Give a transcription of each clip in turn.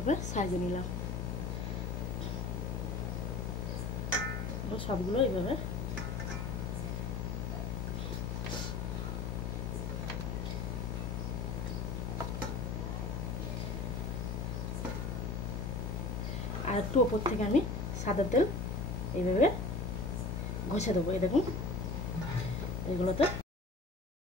এইভাবে সাজিয়ে নিলাম, সবগুলো এইভাবে আর একটু ওপর থেকে আমি সাদা তেল এইভাবে ঘষে দেবো। এই দেখুন এগুলোতে।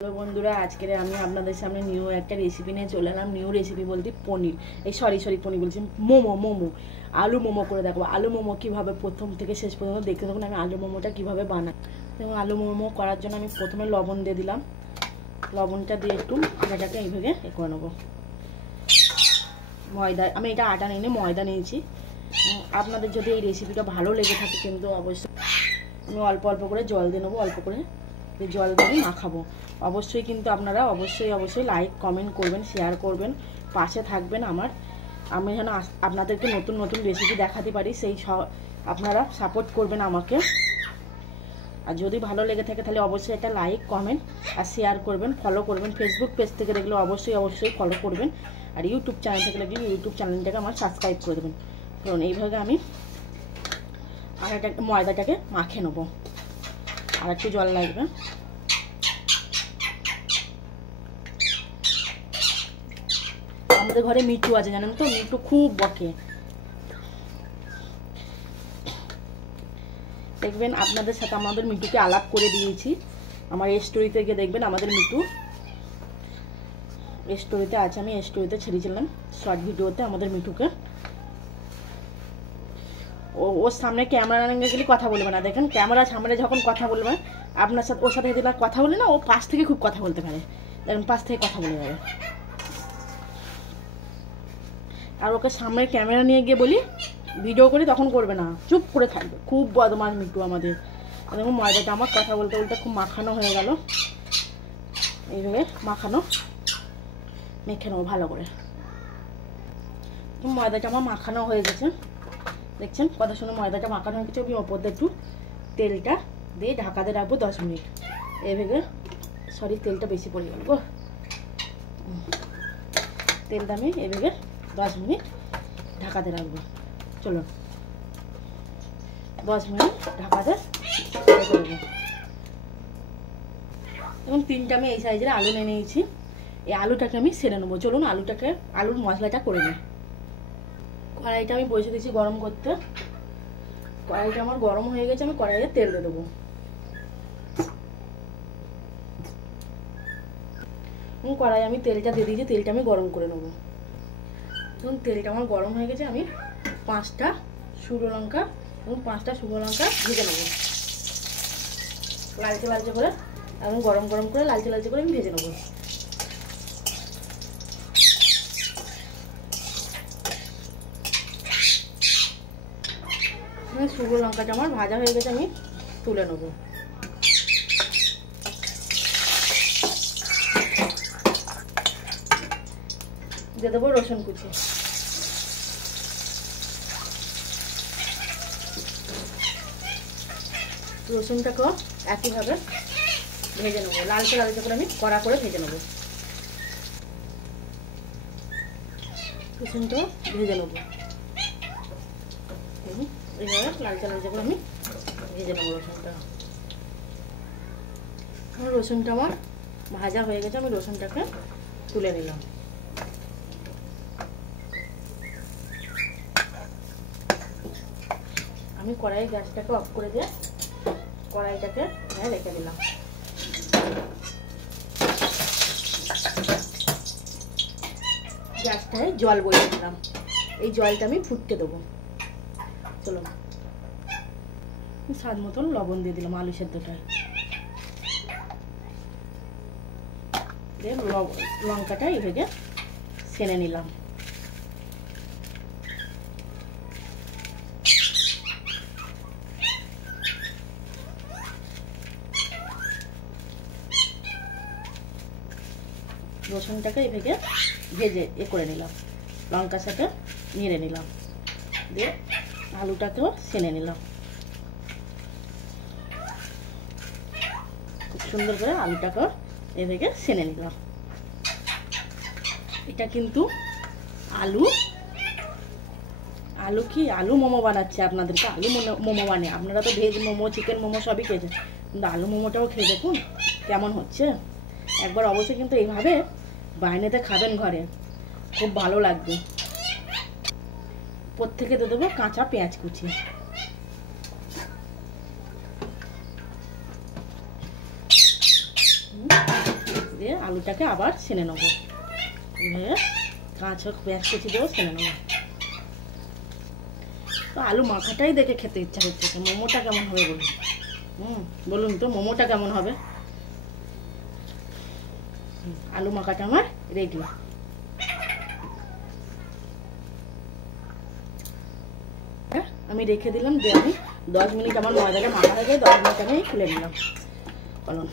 হ্যালো বন্ধুরা, আজকের আমি আপনাদের সামনে নিউ একটা রেসিপি নিয়ে চলে এলাম। নিউ রেসিপি বলতে পনির, এই সরি পনির বলছি, মোমো আলু মোমো করে দেখো। আলু মোমো কীভাবে প্রথম থেকে শেষ পর্যন্ত দেখতে থাকুন আমি আলু মোমোটা কীভাবে বানাই। এবং আলু মোমো করার জন্য আমি প্রথমে লবণ দিয়ে দিলাম, লবণটা দিয়ে একটু আটাটাকে এইভাবে করে নেবো। ময়দা, আমি এটা আটা নিয়ে ময়দা নিয়েছি। আপনাদের যদি এই রেসিপিটা ভালো লেগে থাকে কিন্তু অবশ্যই আমি অল্প অল্প করে জল দিয়ে নেবো, অল্প করে জল দিয়ে মাখাবো। অবশ্যই কিন্তু আপনারা অবশ্যই লাইক কমেন্ট করবেন, শেয়ার করবেন, পাশে থাকবেন আমার। আমি যেন আপনাদেরকে নতুন নতুন রেসিপি দেখাতে পারি সেই আপনারা সাপোর্ট করবেন আমাকে। আর যদি ভালো লেগে থাকে তাহলে অবশ্যই একটা লাইক কমেন্ট আর শেয়ার করবেন, ফলো করবেন। ফেসবুক পেজ থেকে দেখলে অবশ্যই ফলো করবেন। আর ইউটিউব চ্যানেল থেকে দেখলে ইউটিউব চ্যানেলটাকে আমার সাবস্ক্রাইব করে দেবেন। কারণ এইভাবে আমি ময়দাটাকে মাখে নেবো। আর একটু জল লাগবে। আমাদের ঘরে মিঠু আছে জানেন তো, মিঠু খুব বকে। দেখবেন আপনাদের সাথে আমাদের মিঠুকে আলাপ করে দিয়েছি। আমার স্টোরিতে গিয়ে দেখবেন আমাদের মিঠু স্টোরিতে আছে, আমি স্টোরিতে ছেড়েছিলাম শর্ট ভিডিওতে আমাদের মিঠুকে। ওর সামনে ক্যামেরা নিয়ে গেলে কথা বলবে না। দেখেন ক্যামেরার সামনে যখন কথা বলবে আপনার সাথে, ওর সাথে যদি কথা বলে না, ও পাশ থেকে খুব কথা বলতে পারে। দেখুন পাশ থেকে কথা বলে যাবে। আর ওকে সামনে ক্যামেরা নিয়ে গিয়ে বলি ভিডিও করি, তখন করবে না, চুপ করে থাকবে। খুব বদমাশ মিঠু আমাদের। দেখুন ময়দাটা আমার কথা বলতে বলতে খুব মাখানো হয়ে গেল। এইভাবে মেখে নেবো ভালো করে। ময়দাটা আমার মাখানো হয়ে গেছে, দেখছেন কত সুন্দর ময়দাটা মাখানো হয়ে গেছে। আমি ওপর দিয়ে একটু তেলটা দিয়ে ঢাকা দিয়ে রাখবো 10 মিনিট। এইভাবে তেলটা বেশি পড়ে গেল গো। তেলটা আমি এইভাবে 10 মিনিট ঢাকা দিয়ে রাখবো। চলো 10 মিনিট ঢাকা দিয়ে রেখে দেবো। এবং 3টা আমি এই সাইজের আলু নিয়ে নিয়েছি। এই আলুটাকে আমি সেরে নেবো। চলুন আলুর মশলাটা করে নিই। কড়াইটা আমি বসে দিয়েছি গরম করতে। কড়াইটা আমার গরম হয়ে গেছে, আমি কড়াইয়ে তেল দিয়ে দেবো। কড়াই আমি তেলটা দিয়ে দিয়েছি, তেলটা আমি গরম করে নেবো। দেখুন তেলটা আমার গরম হয়ে গেছে। আমি 5টা শুকনো লঙ্কা ভেজে নেবো লালচে করে। এবং গরম করে লালচে করে আমি ভেজে নেবো। শুকনো লঙ্কাটা আমার ভাজা হয়ে গেছে, আমি তুলে নেবো। দিয়ে দেবো রসুন কুচি। রসুনটাকেও একইভাবে ভেজে নেবো, লালচে করে আমি কড়া করে ভেজে নেবো। রসুনটাও ভেজে নেবো এইভাবে লালচে করে আমি ভেজে নেবো রসুনটা। রসুনটা আমার ভাজা হয়ে গেছে, আমি রসুনটাকে তুলে নিলাম। আমি কড়াইয়ের গ্যাসটাকে অফ করে দিয়ে কড়াইটাকে রেখে দিলাম। গ্যাসটায় জল বসিয়ে দিলাম। এই জলটা আমি ফুটতে দেবো। চলো স্বাদ মতন লবণ দিয়ে দিলাম আলু সেদ্ধটায়। লঙ্কাটা এইভাবে ছেনে নিলাম। রসুনটাকে এইভাবে ভেজে করে নিলাম, লঙ্কার সাথে নেড়ে নিলাম, দিয়ে আলুটাকেও ছেনে নিলাম। খুব সুন্দর করে আলুটাকেও এদিকে ছেনে নিলাম। এটা কিন্তু আলু আলু কি আলু মোমো বানাচ্ছে, আপনাদেরকে আলু মোমো বানিয়ে। আপনারা তো ভেজ মোমো, চিকেন মোমো সবই খেয়েছেন, কিন্তু আলু মোমোটাও খেয়ে দেখুন কেমন হচ্ছে। একবার অবশ্যই কিন্তু এইভাবে বানিয়ে খাবেন ঘরে, খুব ভালো লাগবে। প্রত্যেকে দিয়ে দেবো কাঁচা পেঁয়াজ কুচি। দিয়ে আলুটাকে আবার ছেনে নেবো, কাঁচা পেঁয়াজ কুচি দিয়েও ছেনে নেবো। তো আলু মাখাটাই দেখে খেতে ইচ্ছা হচ্ছে। মোমোটা কেমন হবে বলুন? বলুন তো মোমোটা কেমন হবে? আলু মাখাটা আমার রেডি। আমি রেখে দিলাম, দিয়ে আমি 10 মিনিট আমার ময়দাটা মাখা হয়ে যায়, 10 মিনিট আমি খুলে নিলাম। বলুন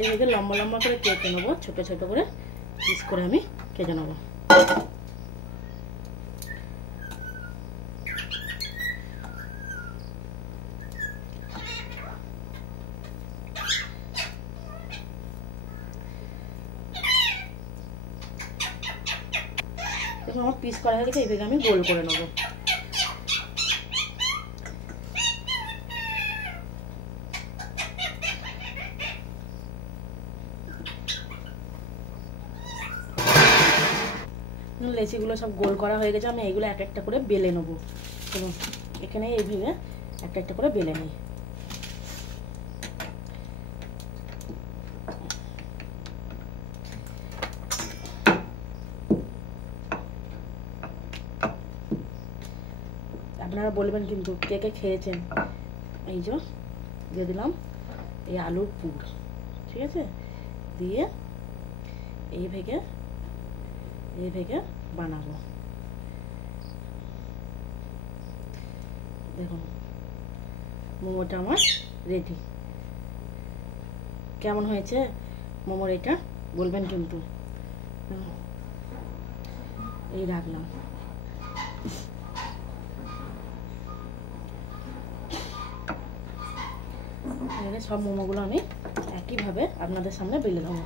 এইভাবে লম্বা লম্বা করে কেটে নেবো, ছোট ছোট করে পিস করে আমি কেটে নেবো। দেখুন আমার পিস করা হয়ে গেছে, এইভাবে আমি গোল করে নেবো। লেচিগুলো সব গোল করা হয়ে গেছে, আমি এইগুলো এক একটা করে বেলে নেবো। এখানে এইভাবে একটা একটা করে বেলে নিই। আপনারা বলবেন কিন্তু কে কে খেয়েছেন। এই যে দিয়ে দিলাম এই আলুর পুর, ঠিক আছে, দিয়ে এই ভেগে বানাবো। দেখুন মোমোটা আমার রেডি। কেমন হয়েছে মোমোর এটা বলবেন কিন্তু। এই রাখলাম। সব মোমোগুলো আমি একইভাবে আপনাদের সামনে বেলে দেবো।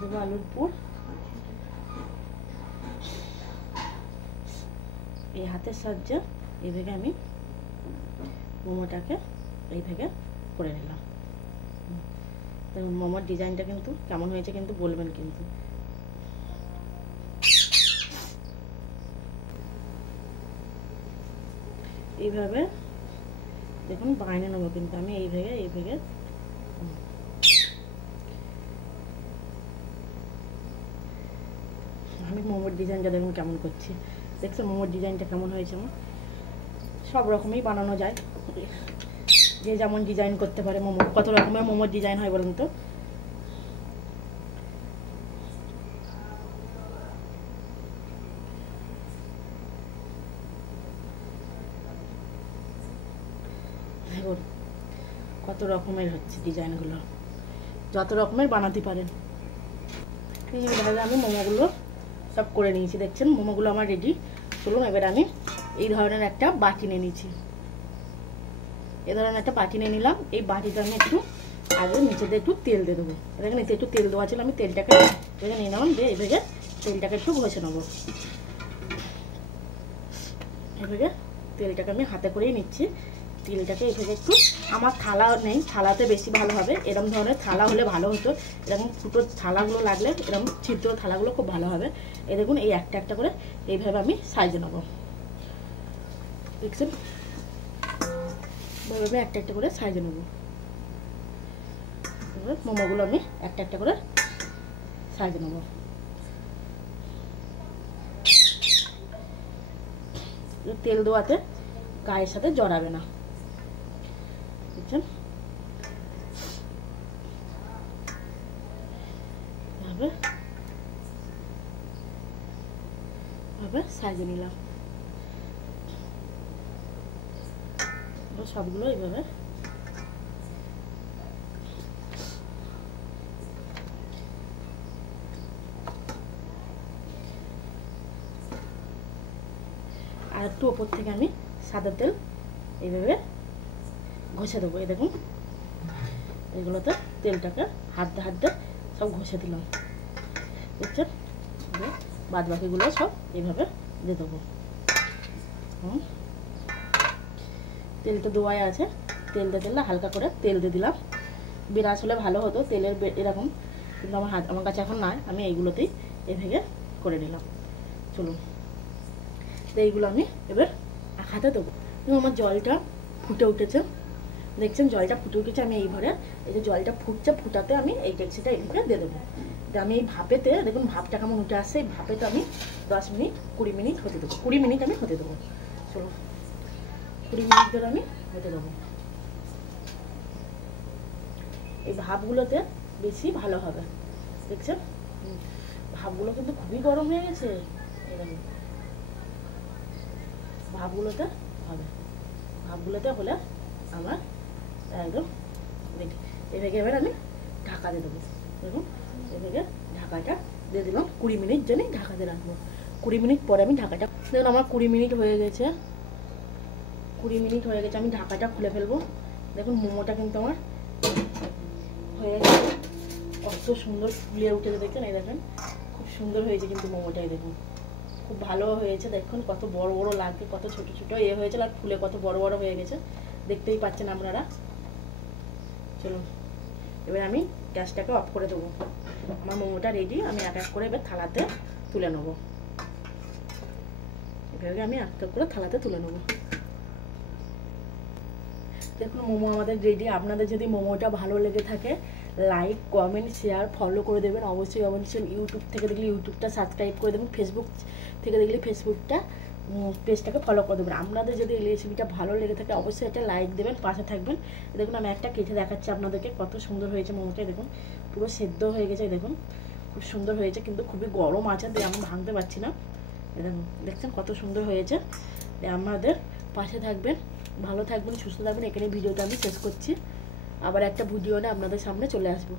দেবো আলুর পুর, এই হাতের সাহায্যে এইভাবে আমি মোমোটাকে এইভাবে করে নিলাম। দেখুন মোমোর ডিজাইনটা কিন্তু কেমন হয়েছে কিন্তু বলবেন কিন্তু। এইভাবে দেখুন বানিয়ে নেবো কিন্তু আমি এইভাবে আমি মোমোর ডিজাইনটা দেখুন কেমন করছি। দেখছো মোমোর ডিজাইনটা কেমন হয়েছে? আমার সব রকমই বানানো যায়, যে যেমন ডিজাইন করতে পারে। মোমো কত রকমের মোমোর ডিজাইন হয় বলুন তো। দেখুন কত রকমের হচ্ছে ডিজাইনগুলো, যত রকমের বানাতে পারেন। এইভাবে আমি মোমোগুলো সব করে নিয়েছি, দেখছেন মোমোগুলো আমার রেডি। চলুন এবার আমি এই ধরনের একটা বাটি নিয়ে নিয়েছি, এই ধরনের একটা বাটি নিয়ে নিলাম। এই বাটিটা আমি একটু আগে নিচে দিয়ে একটু তেল দিয়ে দেবো। এটাকে নিচে একটু তেল দেওয়া ছিল, আমি তেলটাকে এভাবে নিয়ে নিলাম, দিয়ে এভাবে তেলটাকে একটু ঘষে নেবো। এভাবে তেলটাকে আমি হাতে করেই নিচ্ছি। তেলটাকে এভাবে একটু, আমার থালা নেই, থালাতে বেশি ভালো হবে। এরকম ধরনের থালা হলে ভালো হতো, এরকম ছোটো থালাগুলো লাগলে এরকম ছিদ্র থালাগুলো খুব ভালো হবে। এই দেখুন এই একটা একটা করে এইভাবে আমি সাইজে নেবো, দেখছেন এইভাবে একটা একটা করে সাইজে নেবো। মোমোগুলো আমি একটা একটা করে সাইজে নেবো। তেল দেওয়াতে গায়ের সাথে জড়াবে না, বুঝছেন। ভাবে সাইজে নিলাম। সবগুলো এইভাবে আর একটু ওপর থেকে আমি সাদা তেল এইভাবে ঘষে দেবো। এই দেখুন এগুলোতে তেলটাকে হাত দিয়ে সব ঘষে দিলাম, বুঝছেন? বাদ বাকিগুলো সব এইভাবে দিয়ে দেবো। তেলটা দেওয়াই আছে, তেল দিয়ে হালকা করে তেল দিয়ে দিলাম। বিরাজ হলে ভালো হতো তেলের এরকম, কিন্তু আমার কাছে এখন নয়, আমি এইগুলোতেই এভাবে করে নিলাম। চলুন, তো এইগুলো আমি এবার হাতে দেবো। আমার জলটা ফুটে উঠেছে, দেখছেন জলটা ফুটে উঠেছে। আমি এইভাবে এই যে জলটা ফুটছে, ফুটাতে আমি এই ডেকচিটা এইভাবে দিয়ে দেবো। তো আমি এই ভাপেতে দেখুন ভাপটা কেমন উঠে আসছে, এই ভাপেতে আমি 10 মিনিট 20 মিনিট হতে দেবো। 20 মিনিট আমি হতে দেবো। চলো 20 মিনিট ধরে আমি হতে দেবো। এই ভাপগুলোতে বেশি ভালো হবে, দেখছেন ভাপগুলো কিন্তু খুবই গরম হয়ে গেছে। এরকম ভাপগুলোতে হবে, ভাপগুলোতে হলে আমার একদম দেখি। এভাবে এবার আমি ঢাকা দিয়ে দেবো। দেখুন এভাবে ঢাকাটা দিয়ে দিলাম। 20 মিনিট জন্য ঢাকা দিয়ে রাখবো। 20 মিনিট পরে আমি ঢাকাটা দেখুন আমার 20 মিনিট হয়ে গেছে। 20 মিনিট হয়ে গেছে, আমি ঢাকাটা খুলে ফেলবো। দেখুন মোমোটা কিন্তু আমার হয়ে গেছে, কত সুন্দর ফুলে উঠেছে দেখছেন। এই দেখেন খুব সুন্দর হয়েছে কিন্তু মোমোটাই দেখুন খুব ভালো হয়েছে। দেখুন কত বড় বড় লাগছে, কত ছোট ছোট হয়েছে, আর ফুলে কত বড় বড় হয়ে গেছে, দেখতেই পাচ্ছেন আপনারা। চলুন এবার আমি গ্যাসটাকে অফ করে দেবো। আমার মোমোটা রেডি, আমি এক এক করে এবার থালাতে তুলে নেবো। এভাবে আমি এক এক করে থালাতে তুলে নেবো। দেখুন মোমো আমাদের রেডি। আপনাদের যদি মোমোটা ভালো লেগে থাকে লাইক কমেন্ট শেয়ার ফলো করে দেবেন অবশ্যই। ইউটিউব থেকে দেখলে ইউটিউবটা সাবস্ক্রাইব করে দেবেন, ফেসবুক থেকে দেখলে ফেসবুকটা পেজটাকে ফলো করে দেবেন। আপনাদের যদি এই রেসিপিটা ভালো লেগে থাকে অবশ্যই একটা লাইক দেবেন, পাশে থাকবেন। দেখুন আমি একটা কেটে দেখাচ্ছি আপনাদেরকে, কত সুন্দর হয়েছে মোমোটা। দেখুন পুরো সেদ্ধ হয়ে গেছে, দেখুন খুব সুন্দর হয়েছে, কিন্তু খুবই গরম আছে, আমি ভাঙতে পারছি না। দেখুন দেখছেন কত সুন্দর হয়েছে। আমাদের পাশে থাকবেন, ভালো থাকবেন, সুস্থ থাকবেন। এখানে ভিডিওটা আমি শেষ করছি, আবার একটা ভিডিও নিয়ে আপনাদের সামনে চলে আসবো।